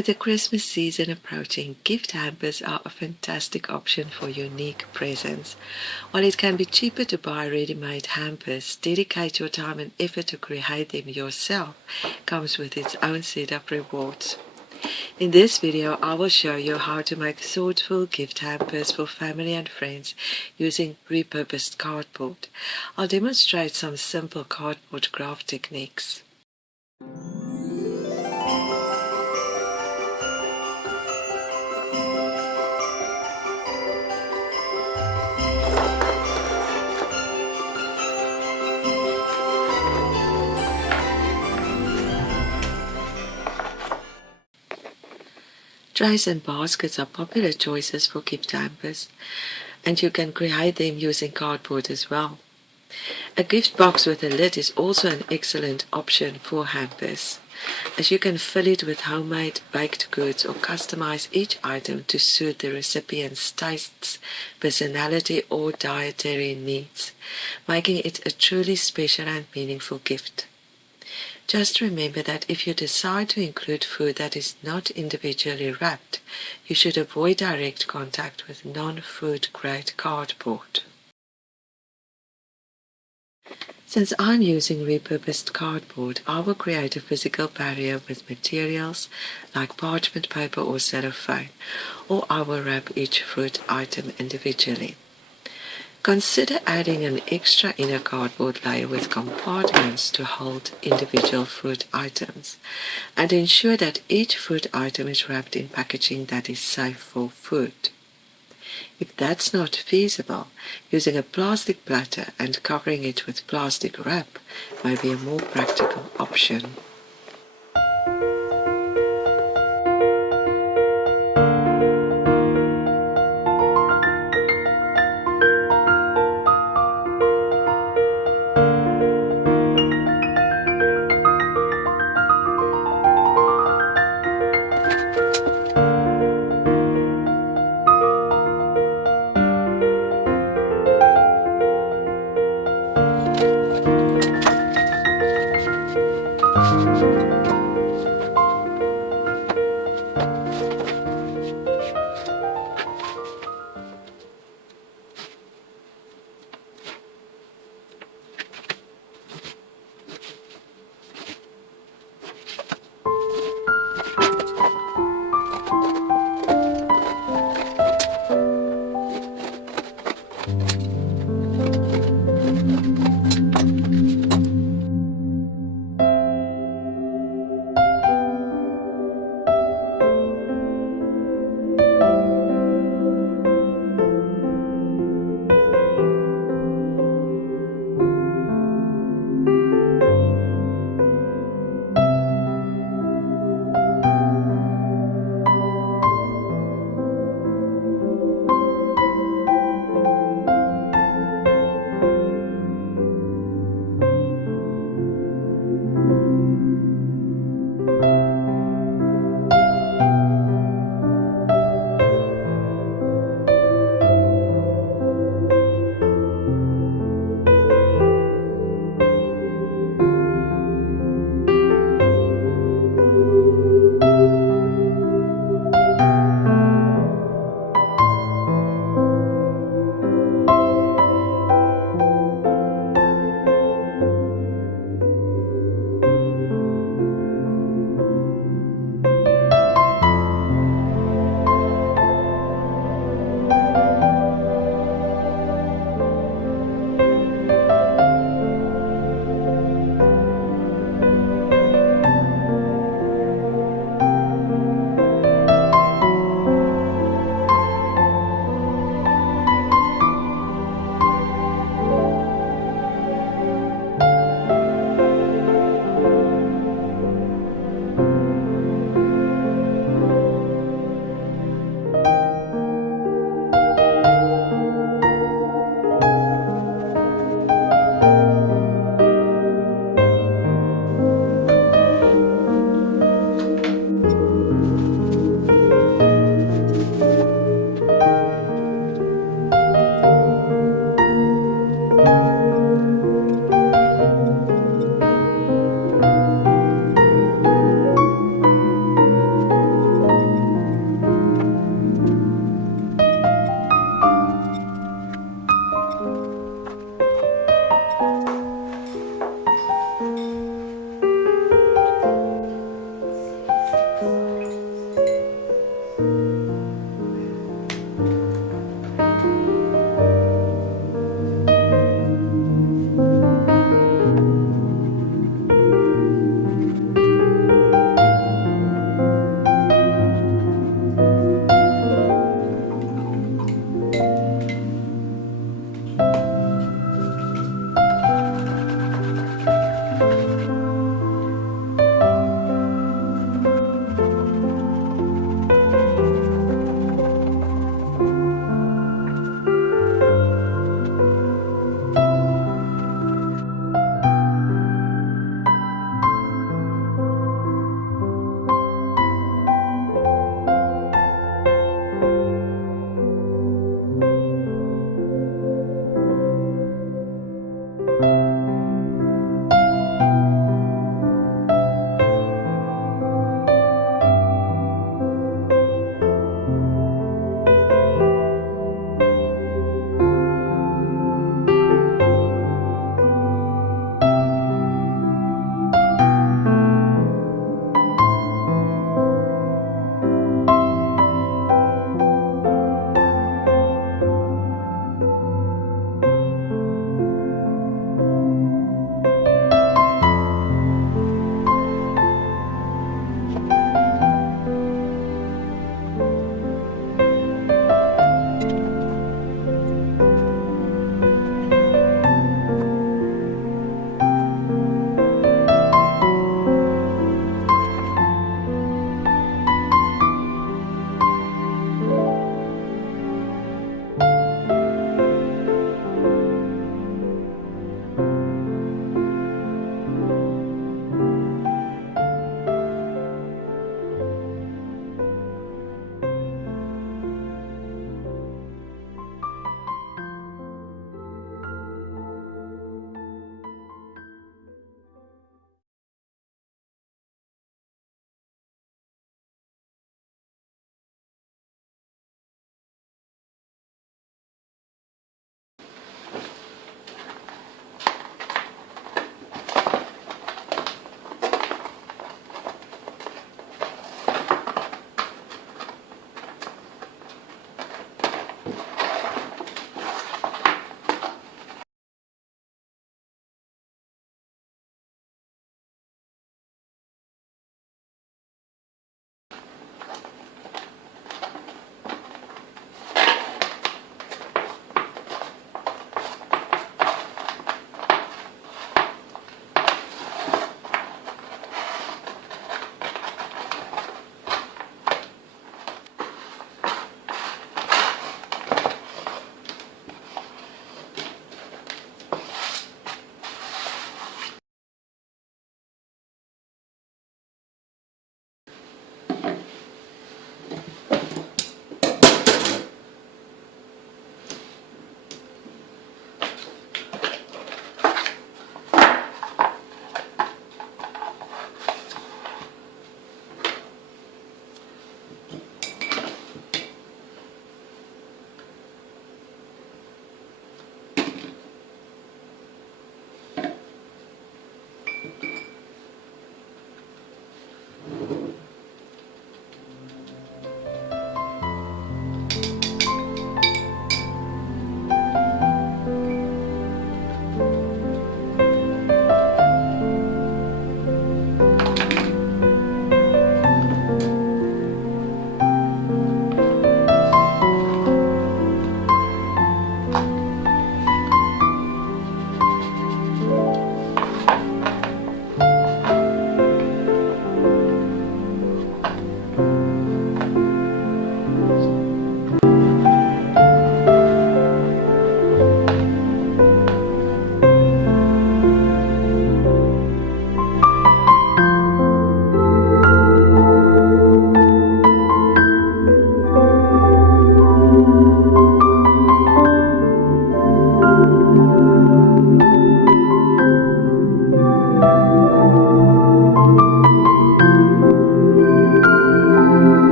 With the Christmas season approaching, gift hampers are a fantastic option for unique presents. While it can be cheaper to buy ready-made hampers, dedicate your time and effort to create them yourself comes with its own set of rewards. In this video, I will show you how to make thoughtful gift hampers for family and friends using repurposed cardboard. I'll demonstrate some simple cardboard craft techniques. Trays and baskets are popular choices for gift hampers, and you can create them using cardboard as well. A gift box with a lid is also an excellent option for hampers, as you can fill it with homemade baked goods or customize each item to suit the recipient's tastes, personality, or dietary needs, making it a truly special and meaningful gift. Just remember that if you decide to include food that is not individually wrapped, you should avoid direct contact with non-food grade cardboard. Since I'm using repurposed cardboard, I will create a physical barrier with materials like parchment paper or cellophane, or I will wrap each food item individually. Consider adding an extra inner cardboard layer with compartments to hold individual food items, and ensure that each food item is wrapped in packaging that is safe for food. If that's not feasible, using a plastic platter and covering it with plastic wrap may be a more practical option.